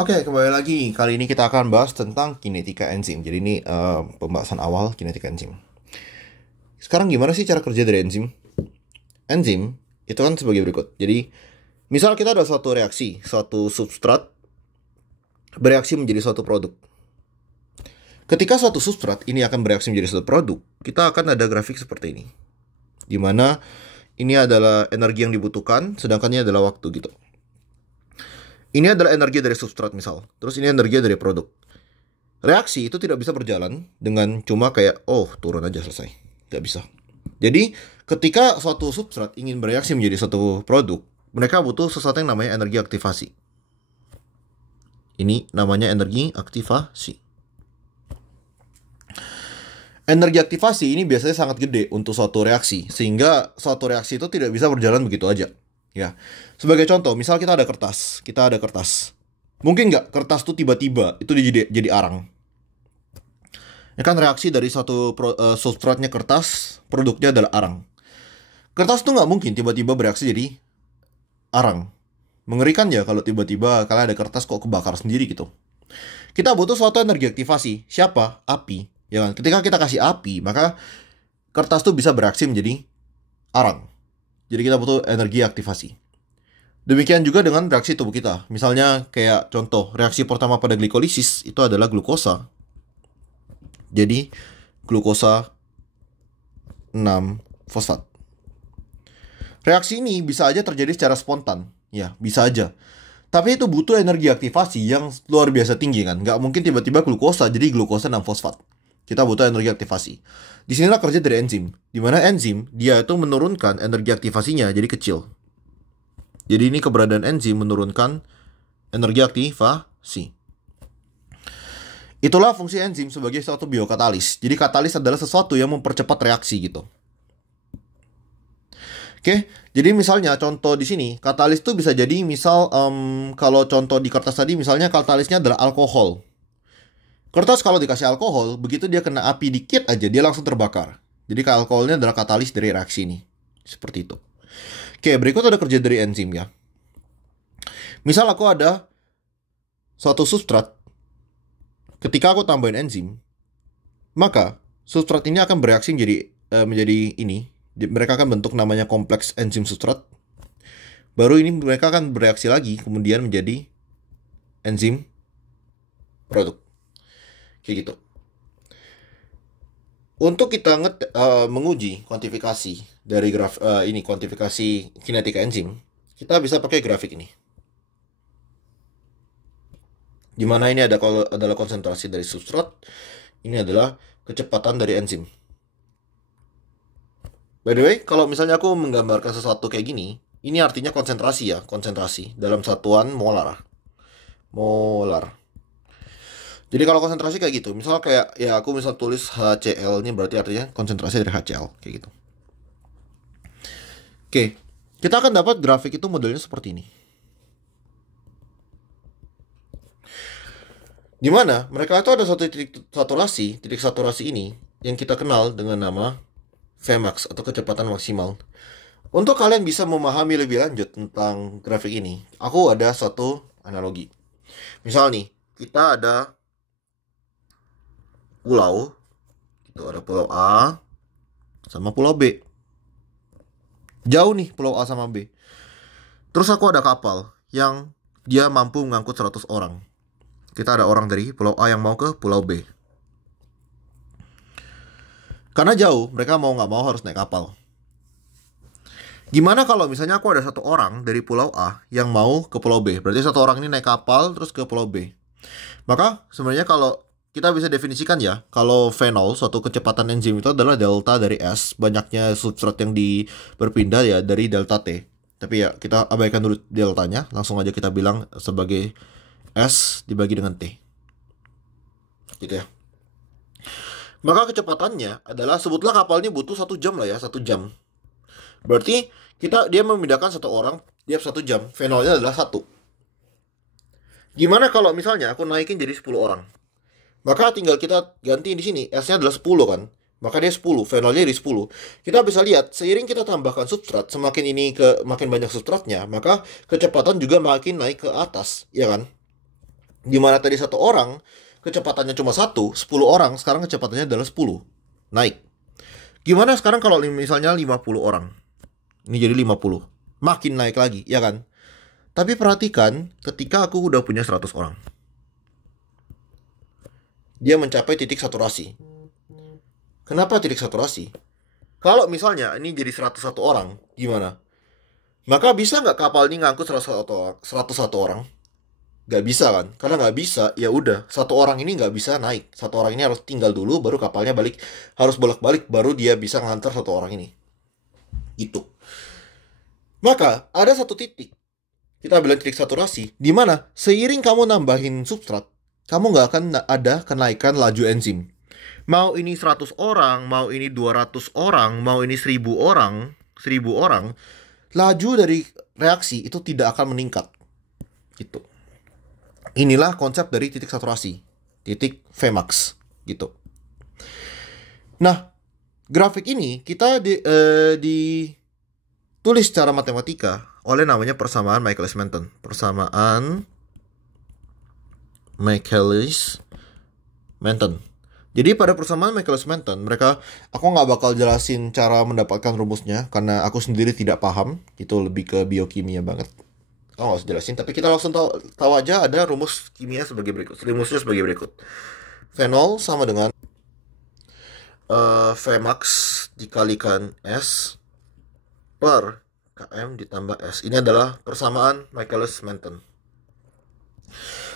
Oke, kembali lagi. Kali ini kita akan bahas tentang kinetika enzim. Jadi ini pembahasan awal kinetika enzim. Sekarang gimana sih cara kerja dari enzim? Enzim itu kan sebagai berikut. Jadi, misal kita ada suatu reaksi, suatu substrat bereaksi menjadi suatu produk. Ketika suatu substrat ini akan bereaksi menjadi suatu produk, kita akan ada grafik seperti ini. Di mana ini adalah energi yang dibutuhkan, sedangkan ini adalah waktu gitu. Ini adalah energi dari substrat misal. Terus ini energi dari produk. Reaksi itu tidak bisa berjalan dengan cuma kayak, oh turun aja selesai. Tidak bisa. Jadi ketika suatu substrat ingin bereaksi menjadi suatu produk, mereka butuh sesuatu yang namanya energi aktivasi. Ini namanya energi aktivasi. Energi aktivasi ini biasanya sangat gede untuk suatu reaksi, sehingga suatu reaksi itu tidak bisa berjalan begitu aja. Ya, sebagai contoh, misal kita ada kertas. Mungkin nggak kertas tuh tiba-tiba itu jadi arang. Ya kan reaksi dari suatu substratnya kertas, produknya adalah arang. Kertas tuh nggak mungkin tiba-tiba bereaksi jadi arang. Mengerikan ya kalau tiba-tiba kalian ada kertas kok kebakar sendiri gitu. Kita butuh suatu energi aktivasi. Siapa? Api. Ya kan? Ketika kita kasih api, maka kertas tuh bisa bereaksi menjadi arang. Jadi kita butuh energi aktivasi. Demikian juga dengan reaksi tubuh kita. Misalnya kayak contoh, reaksi pertama pada glikolisis itu adalah glukosa. Jadi glukosa 6 fosfat. Reaksi ini bisa aja terjadi secara spontan. Ya, bisa aja. Tapi itu butuh energi aktivasi yang luar biasa tinggi kan. Nggak mungkin tiba-tiba glukosa jadi glukosa 6 fosfat. Kita butuh energi aktivasi. Disinilah kerja dari enzim. Dimana enzim, dia itu menurunkan energi aktivasinya jadi kecil. Jadi ini keberadaan enzim menurunkan energi aktivasi. Itulah fungsi enzim sebagai suatu biokatalis. Jadi katalis adalah sesuatu yang mempercepat reaksi gitu. Oke, jadi misalnya contoh di sini, katalis itu bisa jadi misal kalau contoh di kertas tadi misalnya katalisnya adalah alkohol. Kertas kalau dikasih alkohol, begitu dia kena api dikit aja, dia langsung terbakar. Jadi alkoholnya adalah katalis dari reaksi ini. Seperti itu. Oke, berikut ada kerja dari enzim ya. Misal aku ada suatu substrat. Ketika aku tambahin enzim, maka substrat ini akan bereaksi menjadi ini. Mereka akan bentuk namanya kompleks enzim substrat. Baru ini mereka akan bereaksi lagi, kemudian menjadi enzim produk. Kayak gitu. Untuk kita menguji kuantifikasi dari kuantifikasi kinetika enzim, kita bisa pakai grafik ini. Di mana ini adalah konsentrasi dari substrat, ini adalah kecepatan dari enzim. By the way, kalau misalnya aku menggambarkan sesuatu kayak gini, ini artinya konsentrasi ya, konsentrasi dalam satuan molar. Molar. Jadi kalau konsentrasi kayak gitu, misal kayak ya aku misal tulis HCl ini berarti artinya konsentrasi dari HCl kayak gitu. Oke, kita akan dapat grafik itu modelnya seperti ini. Di mana mereka itu ada satu titik saturasi ini yang kita kenal dengan nama Vmax atau kecepatan maksimal. Untuk kalian bisa memahami lebih lanjut tentang grafik ini, aku ada satu analogi. Misal nih, kita ada pulau, itu ada pulau A sama pulau B. Jauh nih pulau A sama B. Terus aku ada kapal yang dia mampu mengangkut 100 orang. Kita ada orang dari pulau A yang mau ke pulau B. Karena jauh, mereka mau nggak mau harus naik kapal. Gimana kalau misalnya aku ada satu orang dari pulau A yang mau ke pulau B? Berarti satu orang ini naik kapal terus ke pulau B. Maka sebenarnya kalau kita bisa definisikan ya, kalau V0, suatu kecepatan enzim itu adalah delta dari S, banyaknya substrat yang berpindah ya dari delta T. Tapi ya kita abaikan dulu deltanya, langsung aja kita bilang sebagai S dibagi dengan T. Gitu ya. Maka kecepatannya adalah, sebutlah kapal ini butuh 1 jam lah ya, 1 jam. Berarti dia memindahkan satu orang tiap 1 jam, V0-nya adalah 1. Gimana kalau misalnya aku naikin jadi 10 orang? Maka tinggal kita ganti di sini, S-nya adalah 10 kan. Maka dia 10, V0-nya jadi 10. Kita bisa lihat, seiring kita tambahkan substrat, makin banyak substratnya, maka kecepatan juga makin naik ke atas, ya kan? Dimana tadi satu orang kecepatannya cuma 10 orang, sekarang kecepatannya adalah 10. Naik. Gimana sekarang kalau misalnya 50 orang? Ini jadi 50. Makin naik lagi, ya kan? Tapi perhatikan ketika aku udah punya 100 orang. Dia mencapai titik saturasi. Kenapa titik saturasi? Kalau misalnya ini jadi 101 orang, gimana? Maka bisa nggak kapal ini ngangkut 101 orang? Nggak bisa kan? Karena nggak bisa, ya udah. Satu orang ini nggak bisa naik. Satu orang ini harus tinggal dulu, baru kapalnya balik. Harus bolak-balik, baru dia bisa ngantar satu orang ini. Gitu. Maka ada satu titik, kita bilang titik saturasi, di mana seiring kamu nambahin substrat, kamu nggak akan ada kenaikan laju enzim. Mau ini 100 orang, mau ini 200 orang, mau ini 1000 orang, 1000 orang, laju dari reaksi itu tidak akan meningkat. Gitu. Inilah konsep dari titik saturasi, titik Vmax, gitu. Nah, grafik ini kita ditulis secara matematika oleh namanya persamaan Michaelis-Menten. Persamaan Michaelis-Menten. Jadi pada persamaan Michaelis-Menten, aku nggak bakal jelasin cara mendapatkan rumusnya karena aku sendiri tidak paham, itu lebih ke biokimia banget. Aku nggak usah jelasin, tapi kita langsung tahu aja ada rumus kimia sebagai berikut. Rumusnya sebagai berikut. Fenol sama dengan Vmax dikalikan S per Km ditambah S. Ini adalah persamaan Michaelis-Menten.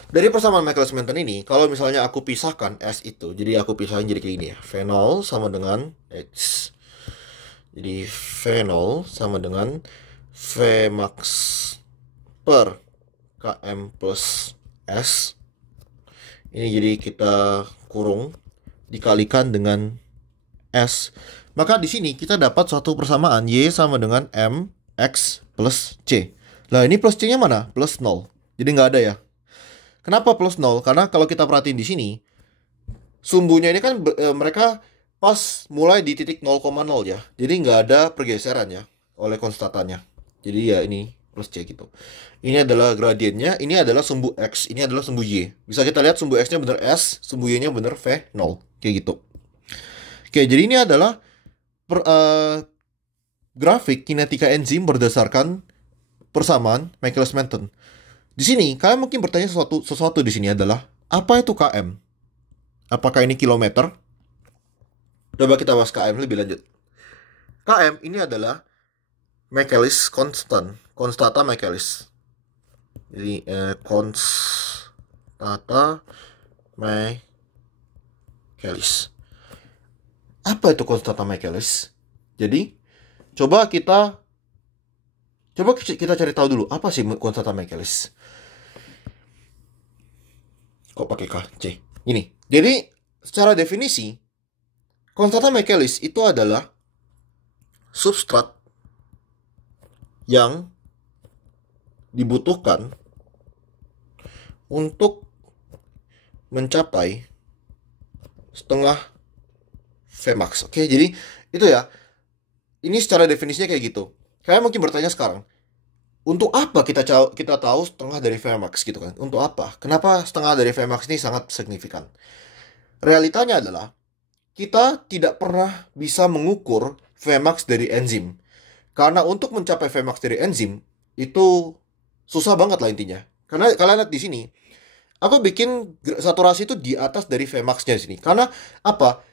Dari persamaan Michaelis-Menten ini, kalau misalnya aku pisahkan S itu, jadi aku pisahin jadi kayak gini ya. Fenol sama dengan X. Jadi fenol sama dengan Vmax per Km plus S. Ini jadi kita kurung dikalikan dengan S. Maka di sini kita dapat suatu persamaan Y sama dengan MX plus C. Nah ini plus C-nya mana? Plus 0. Jadi nggak ada ya. Kenapa plus 0? Karena kalau kita perhatiin di sini, sumbunya ini kan mereka pas mulai di titik 0,0 ya. Jadi nggak ada pergeseran ya oleh konstatannya. Jadi ya ini plus C gitu. Ini adalah gradiennya, ini adalah sumbu X, ini adalah sumbu Y. Bisa kita lihat sumbu X-nya benar S, sumbu Y-nya benar V0. Kayak gitu. Oke, jadi ini adalah grafik kinetika enzim berdasarkan persamaan Michaelis-Menten. Di sini, kalian mungkin bertanya sesuatu di sini adalah, apa itu Km? Apakah ini kilometer? Coba kita bahas Km lebih lanjut. Km ini adalah Michaelis constant, konstata Michaelis. Jadi konstata Michaelis. Apa itu konstata Michaelis? Jadi coba kita cari tahu dulu apa sih konstata Michaelis. Kok pakai K? C. Ini. Jadi secara definisi konstata Michaelis itu adalah substrat yang dibutuhkan untuk mencapai setengah Vmax. Oke, jadi itu ya. Ini secara definisinya kayak gitu. Kalian mungkin bertanya sekarang, untuk apa kita tahu setengah dari Vmax gitu kan? Untuk apa? Kenapa setengah dari Vmax ini sangat signifikan? Realitanya adalah kita tidak pernah bisa mengukur Vmax dari enzim. Karena untuk mencapai Vmax dari enzim itu susah banget lah intinya. Karena kalian lihat di sini, aku bikin saturasi itu di atas dari Vmax-nya di sini. Karena apa?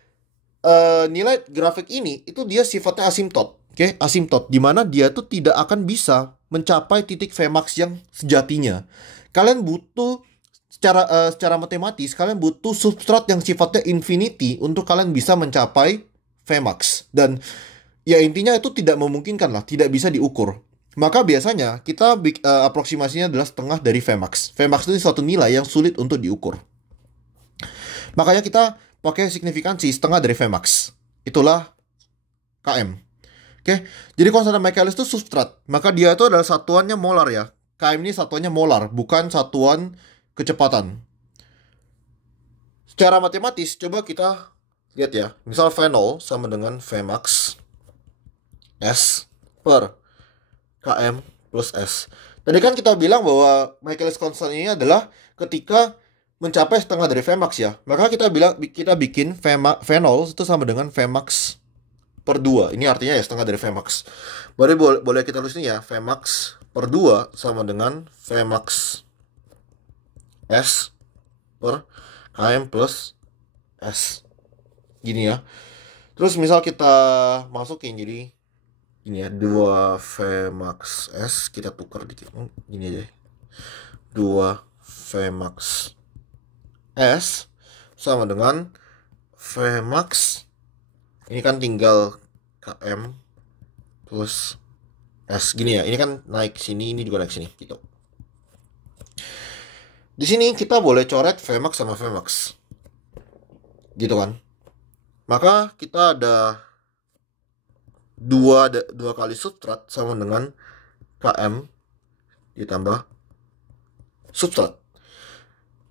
Nilai grafik ini itu dia sifatnya asimtot. Oke, asimtot di mana dia tuh tidak akan bisa mencapai titik Vmax yang sejatinya. Kalian butuh secara matematis kalian butuh substrat yang sifatnya infinity untuk kalian bisa mencapai Vmax. Dan ya intinya itu tidak memungkinkan lah, tidak bisa diukur. Maka biasanya kita aproksimasinya adalah setengah dari Vmax. Vmax itu suatu nilai yang sulit untuk diukur. Makanya kita pakai signifikansi setengah dari Vmax. Itulah Km. Oke, jadi konstanta Michaelis itu substrat. Maka dia itu adalah satuannya molar ya. Km ini satuannya molar, bukan satuan kecepatan. Secara matematis, coba kita lihat ya. Misal fenol sama dengan Vmax S per Km plus S. Tadi kan kita bilang bahwa Michaelis constant ini adalah ketika mencapai setengah dari Vmax ya, maka kita bikin V0 itu sama dengan Vmax per 2. Ini artinya ya setengah dari Vmax. Boleh kita tulis ini ya, Vmax per 2 sama dengan Vmax S per km plus S. Gini ya. Terus misal kita masukin jadi ini ya, 2 Vmax S, kita tukar dikit. Gini aja. 2 Vmax S sama dengan Vmax, ini kan tinggal km plus S gini ya. Ini kan naik sini, ini juga naik sini gitu. Di sini kita boleh coret Vmax sama Vmax. Gitu kan. Maka kita ada dua kali substrat sama dengan km ditambah substrat.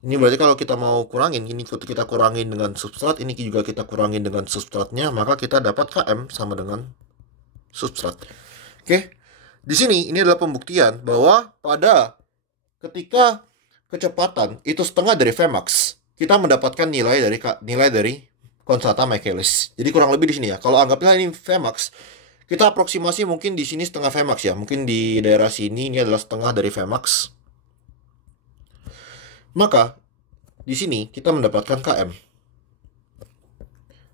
Ini berarti kalau kita mau kurangin, ini kita kurangin dengan substrat, ini juga kita kurangin dengan substratnya, maka kita dapat km sama dengan substrat. Oke. Di sini ini adalah pembuktian bahwa pada ketika kecepatan itu setengah dari Vmax, kita mendapatkan nilai dari konstanta Michaelis. Jadi kurang lebih di sini ya. Kalau anggaplah ini Vmax, kita aproksimasi mungkin di sini setengah Vmax ya. Mungkin di daerah sini ini adalah setengah dari Vmax. Maka di sini kita mendapatkan km.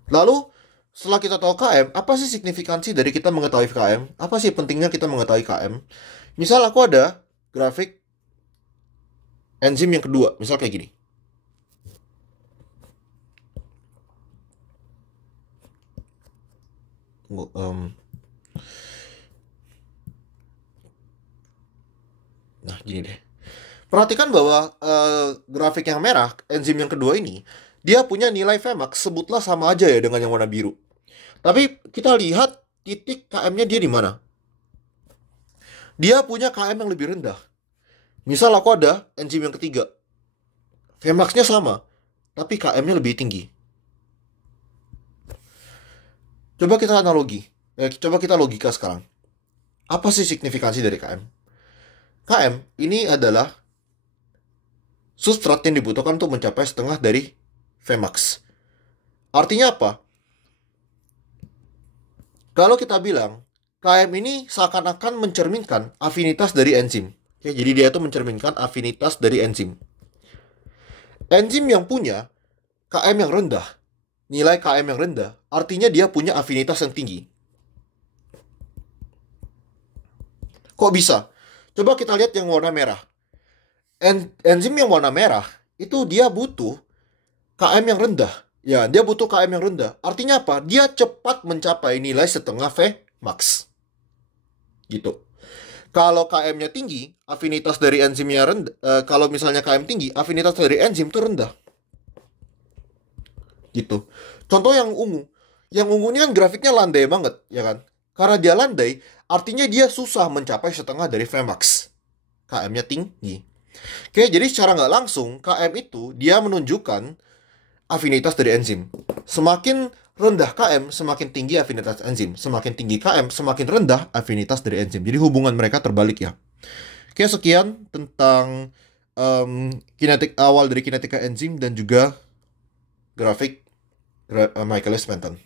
Lalu setelah kita tahu km, apa sih signifikansi dari kita mengetahui km? Apa sih pentingnya kita mengetahui km? Misal aku ada grafik enzim yang kedua, misal kayak gini. Nah, gini deh. Perhatikan bahwa grafik yang merah, enzim yang kedua ini, dia punya nilai Vmax, sebutlah sama aja ya dengan yang warna biru. Tapi kita lihat titik km-nya dia di mana. Dia punya km yang lebih rendah. Misal aku ada enzim yang ketiga. Vmax-nya sama, tapi km-nya lebih tinggi. Coba kita coba kita logika sekarang. Apa sih signifikansi dari km? Km ini adalah substrat yang dibutuhkan untuk mencapai setengah dari Vmax. Artinya apa? Kalau kita bilang km ini seakan-akan mencerminkan afinitas dari enzim. Ya, jadi dia itu mencerminkan afinitas dari enzim. Enzim yang punya km yang rendah, nilai km yang rendah, artinya dia punya afinitas yang tinggi. Kok bisa? Coba kita lihat yang warna merah. Enzim yang warna merah itu dia butuh km yang rendah. Ya, dia butuh km yang rendah. Artinya apa? Dia cepat mencapai nilai setengah Vmax. Gitu. Kalau km-nya tinggi, afinitas dari enzimnya rendah. Kalau misalnya km tinggi, afinitas dari enzim itu rendah. Gitu. Contoh yang ungu. Yang ungu ini kan grafiknya landai banget, ya kan? Karena dia landai, artinya dia susah mencapai setengah dari Vmax. KM-nya tinggi. Oke, jadi secara nggak langsung, KM itu dia menunjukkan afinitas dari enzim. Semakin rendah KM, semakin tinggi afinitas enzim. Semakin tinggi KM, semakin rendah afinitas dari enzim. Jadi hubungan mereka terbalik ya. Oke, sekian tentang kinetik awal dari kinetika enzim dan juga grafik Michaelis-Menten.